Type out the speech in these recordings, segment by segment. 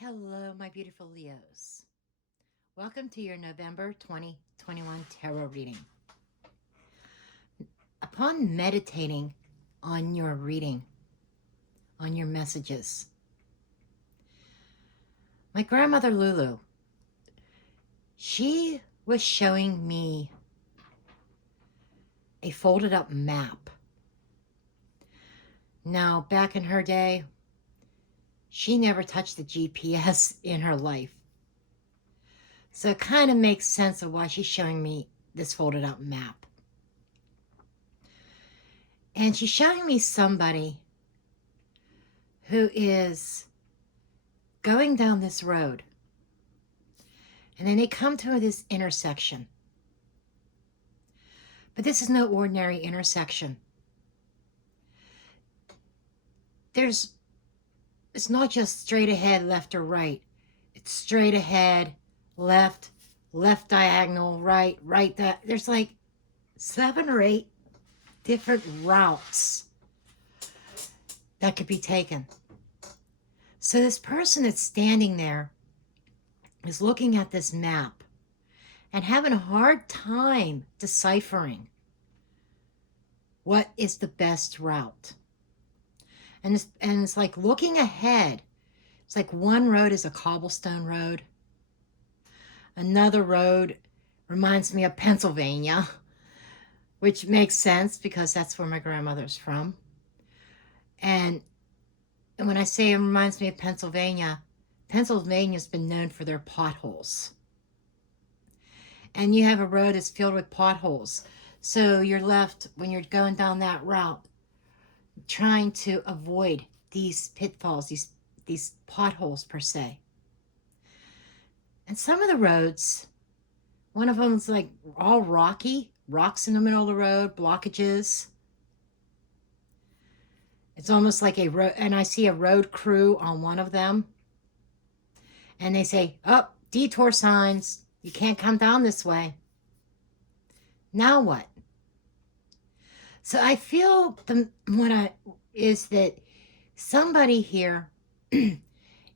Hello, my beautiful Leos. Welcome to your November 2021 tarot reading. Upon meditating on your reading, on your messages, my grandmother Lulu, she was showing me a folded up map. Now, back in her day, she never touched the GPS in her life. So it kind of makes sense of why she's showing me this folded up map. And she's showing me somebody who is going down this road. And then they come to this intersection. But this is no ordinary intersection. It's not just straight ahead, left or right. It's straight ahead, left diagonal, right. There's like 7 or 8 different routes that could be taken. So this person that's standing there is looking at this map and having a hard time deciphering what is the best route. And it's like looking ahead. It's like one road is a cobblestone road. Another road reminds me of Pennsylvania, which makes sense because that's where my grandmother's from. And when I say it reminds me of Pennsylvania, Pennsylvania's been known for their potholes. And you have a road that's filled with potholes. So you're left, when you're going down that route, trying to avoid these pitfalls, these potholes per se. And some of the roads, one of them's like all rocky, rocks in the middle of the road, blockages. It's almost like a road, and I see a road crew on one of them. And they say, oh, detour signs, you can't come down this way. Now what? So I feel is that somebody here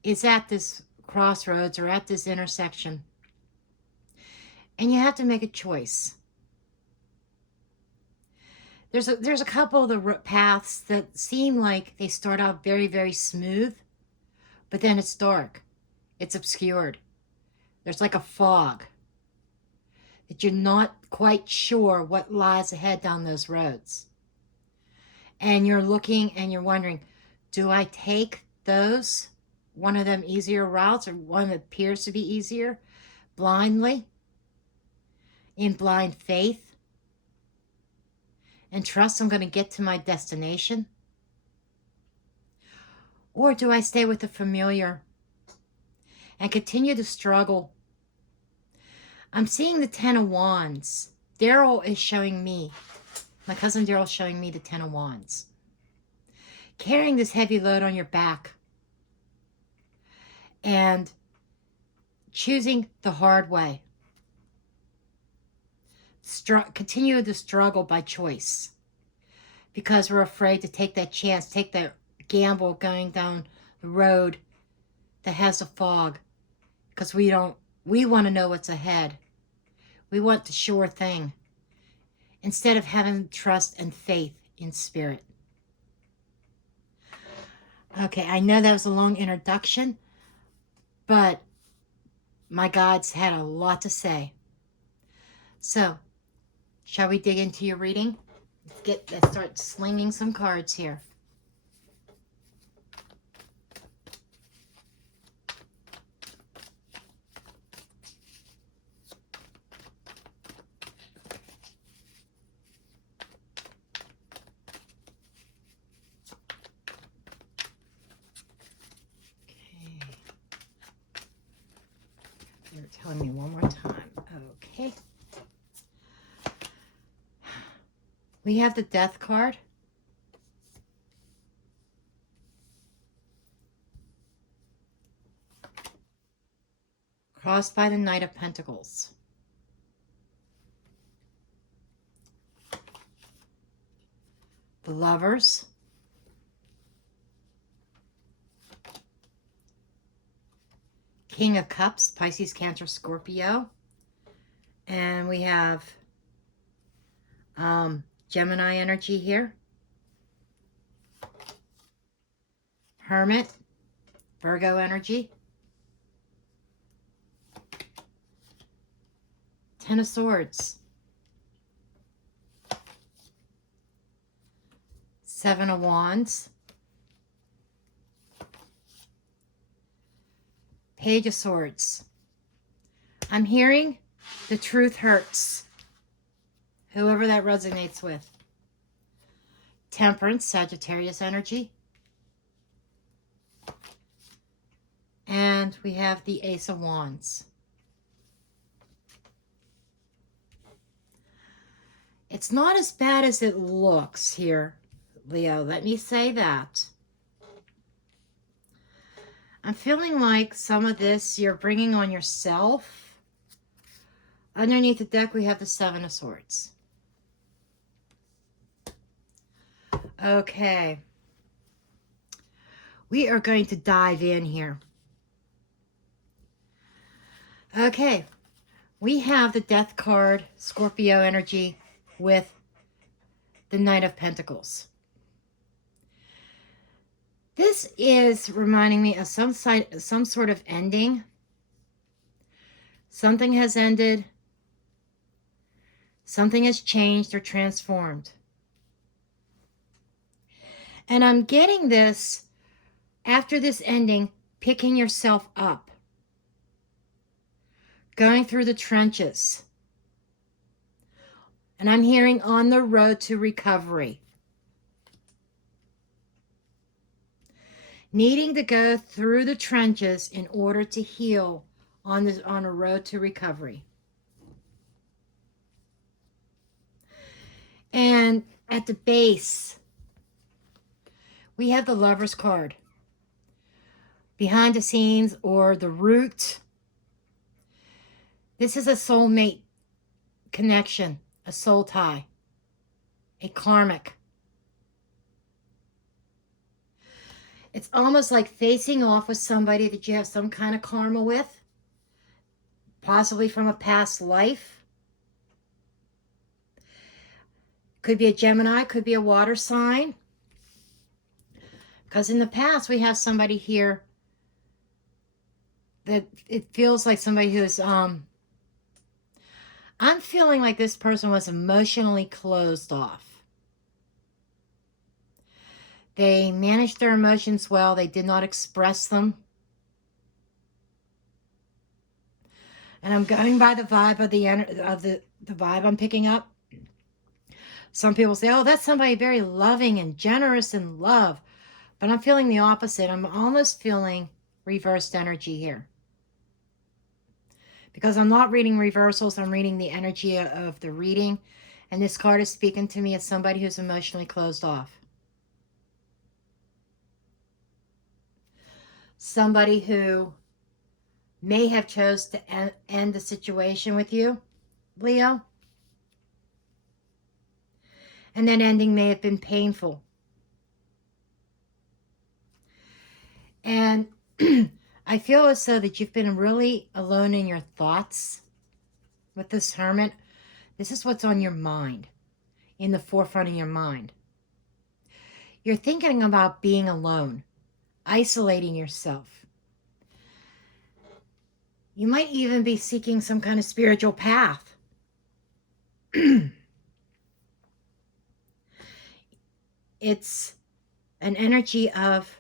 is at this crossroads or at this intersection, and you have to make a choice. There's a couple of the paths that seem like they start out very, very smooth, but then it's dark. It's obscured. There's like a fog that you're not quite sure what lies ahead down those roads. And you're looking and you're wondering, do I take those, one of them easier routes or one that appears to be easier, blindly, in blind faith, and trust I'm going to get to my destination? Or do I stay with the familiar and continue to struggle? I'm seeing the 10 of Wands. Daryl is showing me, my cousin Daryl's showing me the 10 of Wands. Carrying this heavy load on your back and choosing the hard way. Continue to struggle by choice because we're afraid to take that chance, take that gamble going down the road that has a fog, because we want to know what's ahead. We want the sure thing instead of having trust and faith in spirit. Okay, I know that was a long introduction, but my gods had a lot to say. So, shall we dig into your reading? Let's start slinging some cards here. They're telling me one more time. Okay. We have the Death card. Crossed by the Knight of Pentacles. The Lovers. King of Cups, Pisces, Cancer, Scorpio. And we have Gemini energy here. Hermit, Virgo energy. Ten of Swords. Seven of Wands. Page of Swords. I'm hearing the truth hurts. Whoever that resonates with. Temperance, Sagittarius energy. And we have the Ace of Wands. It's not as bad as it looks here, Leo. Let me say that. I'm feeling like some of this you're bringing on yourself. Underneath the deck, we have the Seven of Swords. Okay. We are going to dive in here. Okay. We have the Death card, Scorpio energy, with the Knight of Pentacles. This is reminding me of some sort of ending. Something has ended. Something has changed or transformed. And I'm getting this, after this ending, picking yourself up. Going through the trenches. And I'm hearing on the road to recovery. Needing to go through the trenches in order to heal on a road to recovery. And at the base, we have the Lover's card. Behind the scenes, or the root. This is a soulmate connection, a soul tie, a karmic. It's almost like facing off with somebody that you have some kind of karma with, possibly from a past life. Could be a Gemini, could be a water sign. Because in the past, we have somebody here that it feels like somebody who's, I'm feeling like this person was emotionally closed off. They managed their emotions well. They did not express them. And I'm going by the vibe of the vibe I'm picking up. Some people say, oh, that's somebody very loving and generous in love. But I'm feeling the opposite. I'm almost feeling reversed energy here. Because I'm not reading reversals. I'm reading the energy of the reading. And this card is speaking to me as somebody who's emotionally closed off. Somebody who may have chose to end the situation with you, Leo. And that ending may have been painful. And I feel as though that you've been really alone in your thoughts with this Hermit. This is what's on your mind, in the forefront of your mind. You're thinking about being alone, isolating yourself. You might even be seeking some kind of spiritual path. It's an energy of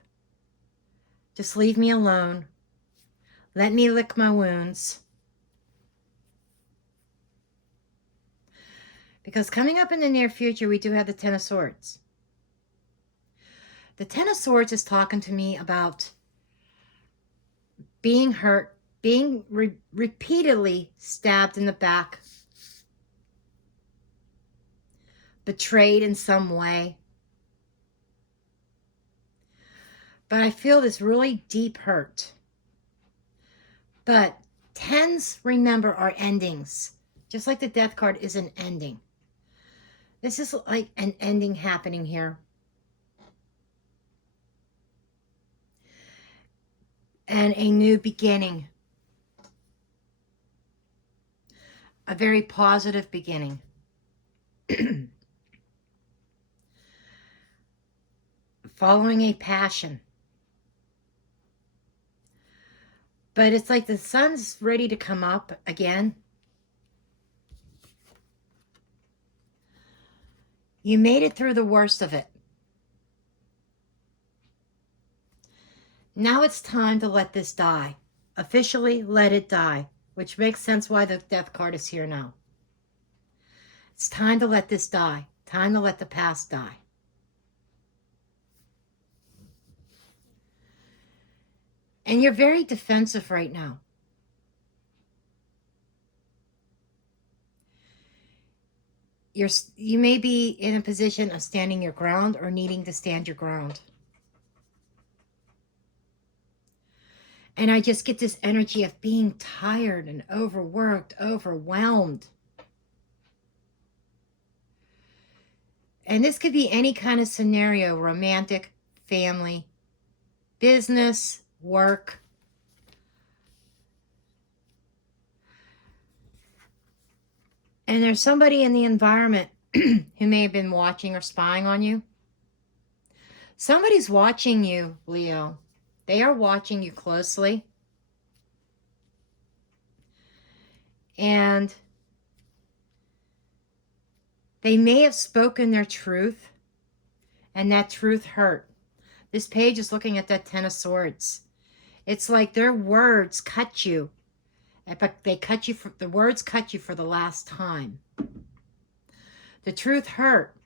just leave me alone. Let me lick my wounds. Because coming up in the near future, we do have the Ten of Swords. The Ten of Swords is talking to me about being hurt, being repeatedly stabbed in the back, betrayed in some way. But I feel this really deep hurt. But tens, remember, are endings. Just like the Death card is an ending. This is like an ending happening here. And a new beginning a very positive beginning. Following a passion. But it's like the sun's ready to come up again. You made it through the worst of it. Now it's time to let this die. Officially let it die, which makes sense why the death card is here now. It's time to let this die. Time to let the past die. And you're very defensive right now. You may be in a position of standing your ground or needing to stand your ground. And I just get this energy of being tired and overworked, overwhelmed. And this could be any kind of scenario, romantic, family, business, work. And there's somebody in the environment who may have been watching or spying on you. Somebody's watching you, Leo. They are watching you closely. And they may have spoken their truth, and that truth hurt. This page is looking at that Ten of Swords. It's like their words cut you, but they cut you the words cut you for the last time. The truth hurt,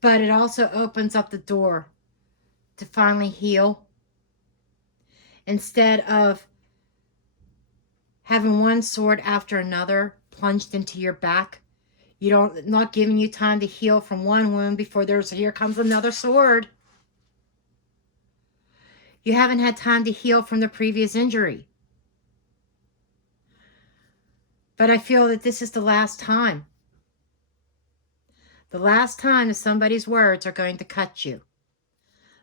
but it also opens up the door to finally heal. Instead of having one sword after another plunged into your back, not giving you time to heal from one wound before here comes another sword. You haven't had time to heal from the previous injury. But I feel that this is the last time. The last time that somebody's words are going to cut you.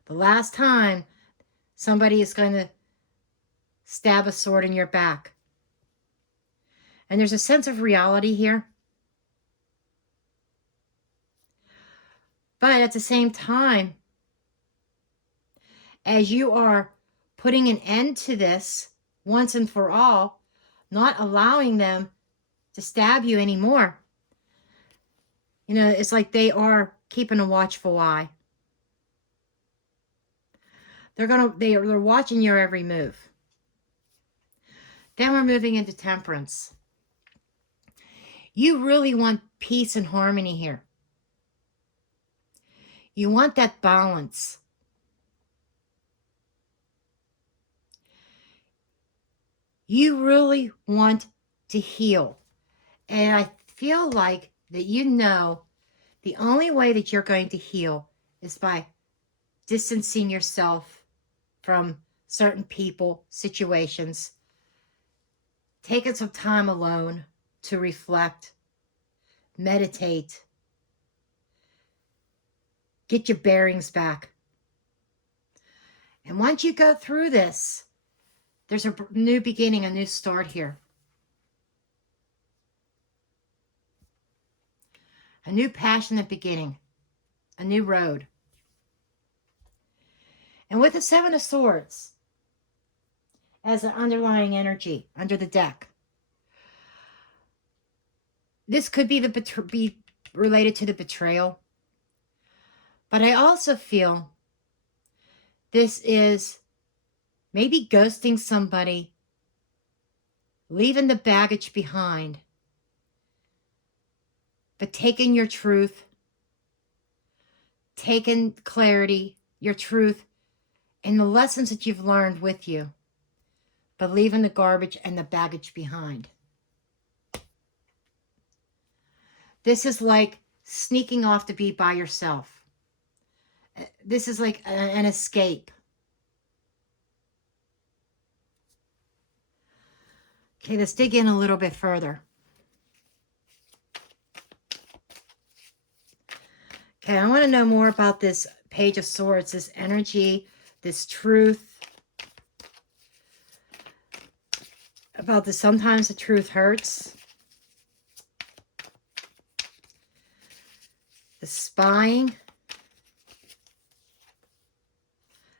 The last time somebody is going to stab a sword in your back. And there's a sense of reality here. But at the same time, as you are putting an end to this once and for all, not allowing them to stab you anymore, it's like they are keeping a watchful eye. They're watching your every move. Then we're moving into Temperance. You really want peace and harmony here. You want that balance. You really want to heal. And I feel like that the only way that you're going to heal is by distancing yourself from certain people, situations, taking some time alone to reflect, meditate, get your bearings back. And once you go through this, there's a new beginning, a new start here. A new passionate beginning, a new road. And with the Seven of Swords as an underlying energy under the deck, this could be be related to the betrayal. But I also feel this is maybe ghosting somebody, leaving the baggage behind, but taking your truth, taking clarity, your truth, and the lessons that you've learned with you, but leaving the garbage and the baggage behind. This is like sneaking off to be by yourself. This is like an escape. Okay, let's dig in a little bit further. Okay, I want to know more about this Page of Swords, this energy, this truth. About sometimes the truth hurts. the spying,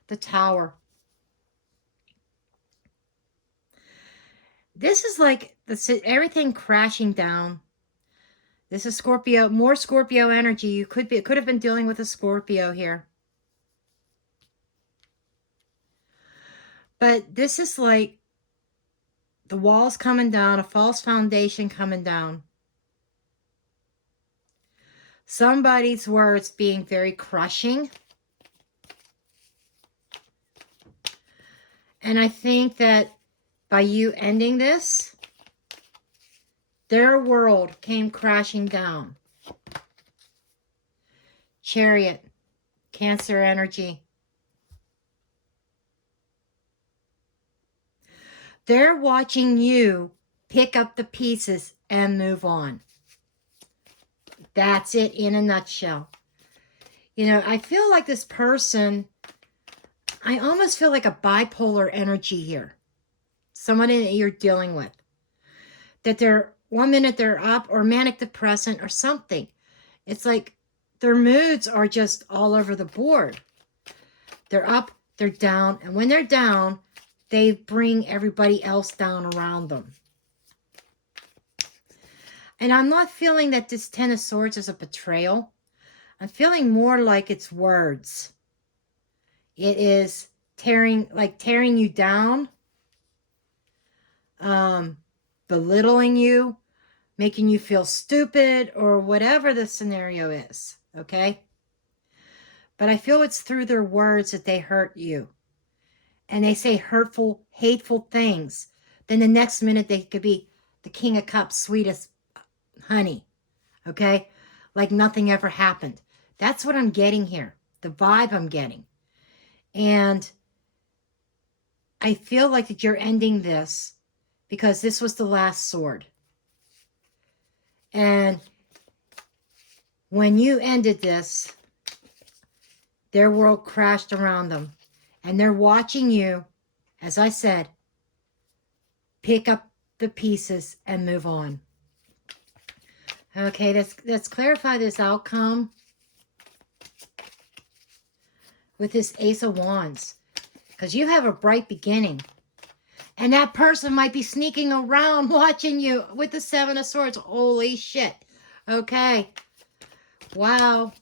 the Tower. This is like everything crashing down. This is Scorpio, more Scorpio energy. You could have been dealing with a Scorpio here. But this is like the walls coming down, a false foundation coming down. Somebody's words being very crushing. And I think that by you ending this, their world came crashing down. Chariot, Cancer energy. They're watching you pick up the pieces and move on. That's it in a nutshell. You know, I feel like this person, I almost feel like a bipolar energy here. Someone that you're dealing with. That they're, one minute they're up, or manic depressant or something. It's like their moods are just all over the board. They're up, they're down, and when they're down, they bring everybody else down around them. And I'm not feeling that this Ten of Swords is a betrayal. I'm feeling more like it's words. It is tearing you down, belittling you, making you feel stupid, or whatever the scenario is, okay? But I feel it's through their words that they hurt you. And they say hurtful, hateful things. Then the next minute they could be the King of Cups, sweetest honey, okay? Like nothing ever happened. That's what I'm getting here, the vibe I'm getting. And I feel like that you're ending this because this was the last sword. And when you ended this, their world crashed around them. And they're watching you, as I said, pick up the pieces and move on. Okay, let's clarify this outcome with this Ace of Wands. Because you have a bright beginning. And that person might be sneaking around watching you with the Seven of Swords. Holy shit. Okay. Wow.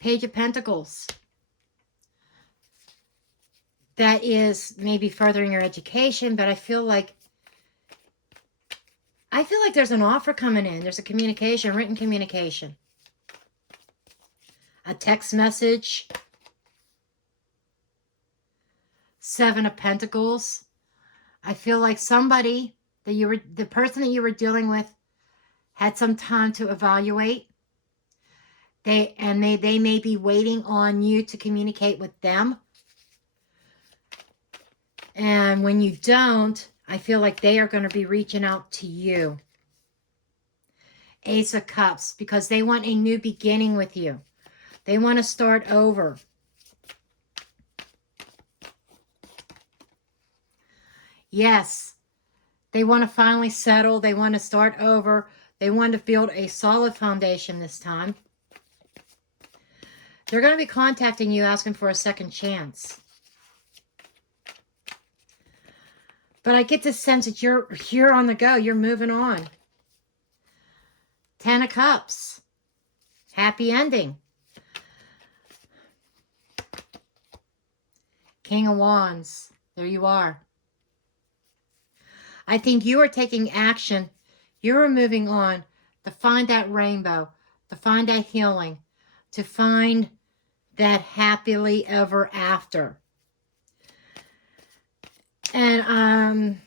Page of Pentacles. That is maybe furthering your education, but I feel like there's an offer coming in. There's a communication, written communication. A text message. Seven of Pentacles. I feel like somebody that the person that you were dealing with had some time to evaluate. They may be waiting on you to communicate with them. And when you don't, I feel like they are going to be reaching out to you. Ace of Cups, because they want a new beginning with you. They want to start over. Yes, they want to finally settle. They want to start over. They want to build a solid foundation this time. They're going to be contacting you asking for a second chance. But I get this sense that you're on the go. You're moving on. Ten of Cups. Happy ending. King of Wands. There you are. I think you are taking action. You are moving on to find that rainbow, to find that healing, to find that happily ever after. And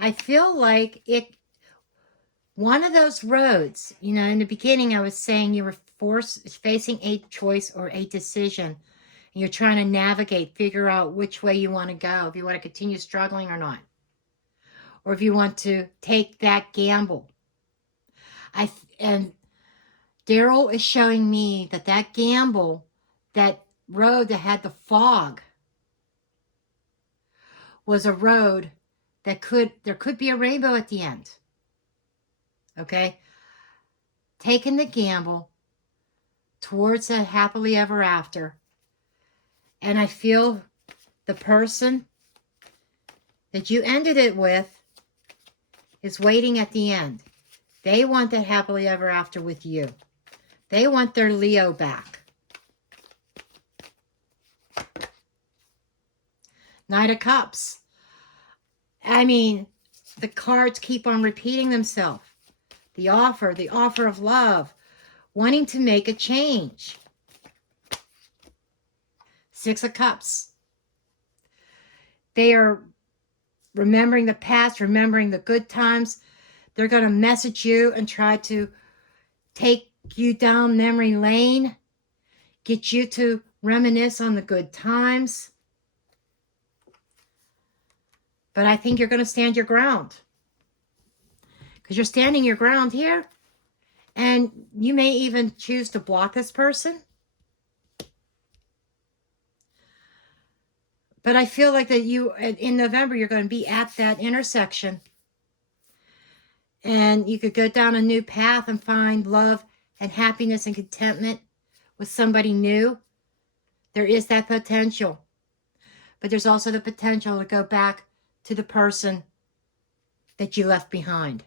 I feel like one of those roads, you know, in the beginning I was saying you were facing a choice or a decision. And you're trying to navigate, figure out which way you want to go, if you want to continue struggling or not. Or if you want to take that gamble. And Daryl is showing me that gamble, that road that had the fog, was a road that there could be a rainbow at the end. Okay? Taking the gamble towards a happily ever after. And I feel the person that you ended it with is waiting at the end. They want that happily ever after with you. They want their Leo back. Knight of Cups. I mean, the cards keep on repeating themselves. The offer of love, wanting to make a change. Six of Cups. They are remembering the past, remembering the good times. They're going to message you and try to take you down memory lane, get you to reminisce on the good times. But I think you're going to stand your ground. Because you're standing your ground here. And you may even choose to block this person. But I feel like that in November, you're going to be at that intersection. And you could go down a new path and find love and happiness and contentment with somebody new. There is that potential. But there's also the potential to go back to the person that you left behind.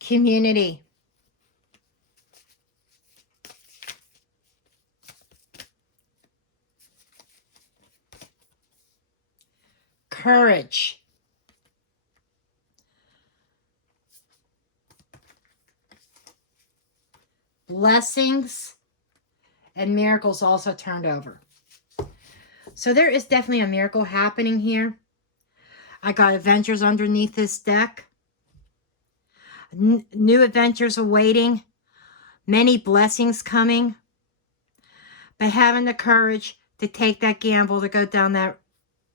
Community. Courage. Blessings and miracles also turned over. So there is definitely a miracle happening here. I got adventures underneath this deck. New adventures awaiting. Many blessings coming. But having the courage to take that gamble, to go down that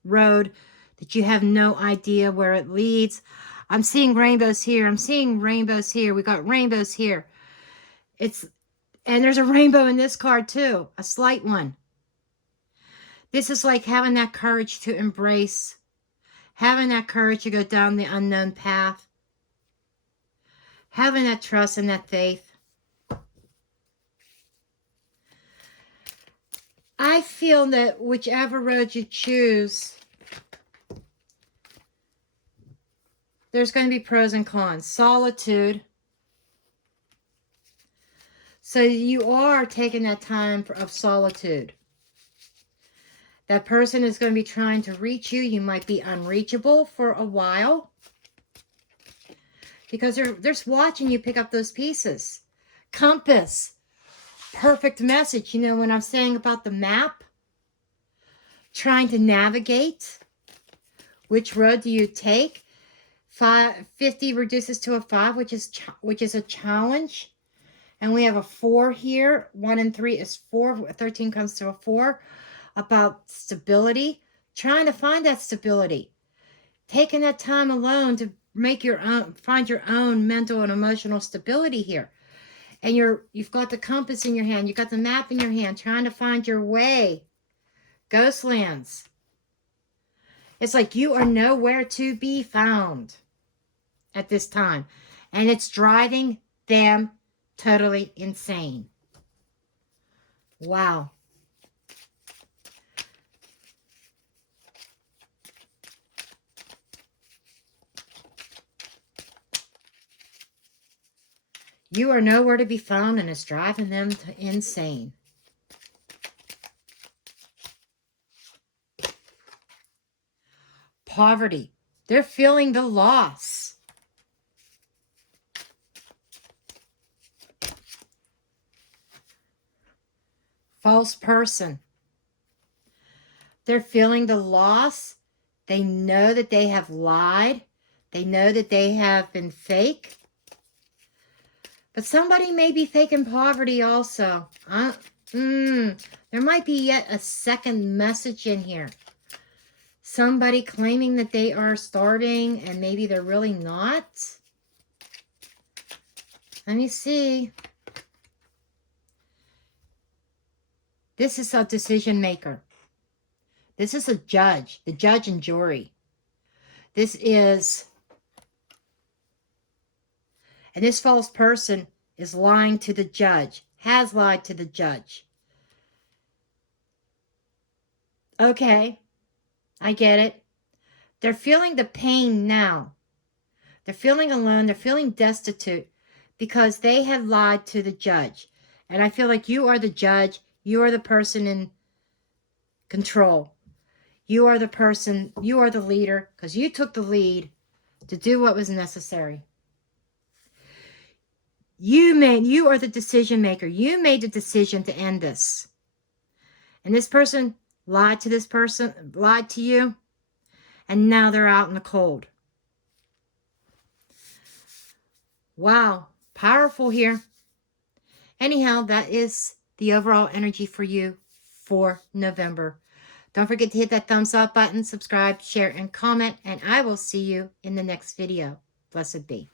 road that you have no idea where it leads. I'm seeing rainbows here. I'm seeing rainbows here. We got rainbows here. And there's a rainbow in this card too, a slight one. This is like having that courage to embrace, having that courage to go down the unknown path, having that trust and that faith. I feel that whichever road you choose, there's going to be pros and cons. Solitude. So you are taking that time of solitude. That person is going to be trying to reach you. You might be unreachable for a while. Because they're watching you pick up those pieces. Compass. Perfect message. You know, when I'm saying about the map, trying to navigate, which road do you take? 50 reduces to a 5, which is a challenge. And we have a 4 here. 1 and 3 is 4. 13 comes to a 4. About stability. Trying to find that stability. Taking that time alone to find your own mental and emotional stability here. And you've got the compass in your hand. You've got the map in your hand. Trying to find your way. Ghostlands. It's like you are nowhere to be found at this time. And it's driving them totally insane. Wow. You are nowhere to be found, and it's driving them insane. Poverty. They're feeling the loss. False person. They're feeling the loss. They know that they have lied. They know that they have been fake. But somebody may be faking poverty also. There might be yet a second message in here. somebody claiming that they are starting and maybe they're really not. Let me see. This is a decision maker. This is a judge, the judge and jury. This is, and this false person is lying to the judge, has lied to the judge. Okay, I get it. They're feeling the pain now. They're feeling alone. They're feeling destitute because they have lied to the judge. And I feel like you are the judge. You are the person in control. You are the person, you are the leader because you took the lead to do what was necessary. You are the decision maker. You made the decision to end this. And this person lied to this person, lied to you, and now they're out in the cold. Wow, powerful here. Anyhow, that is the overall energy for you for November. Don't forget to hit that thumbs up button, subscribe, share, and comment, and I will see you in the next video. Blessed be.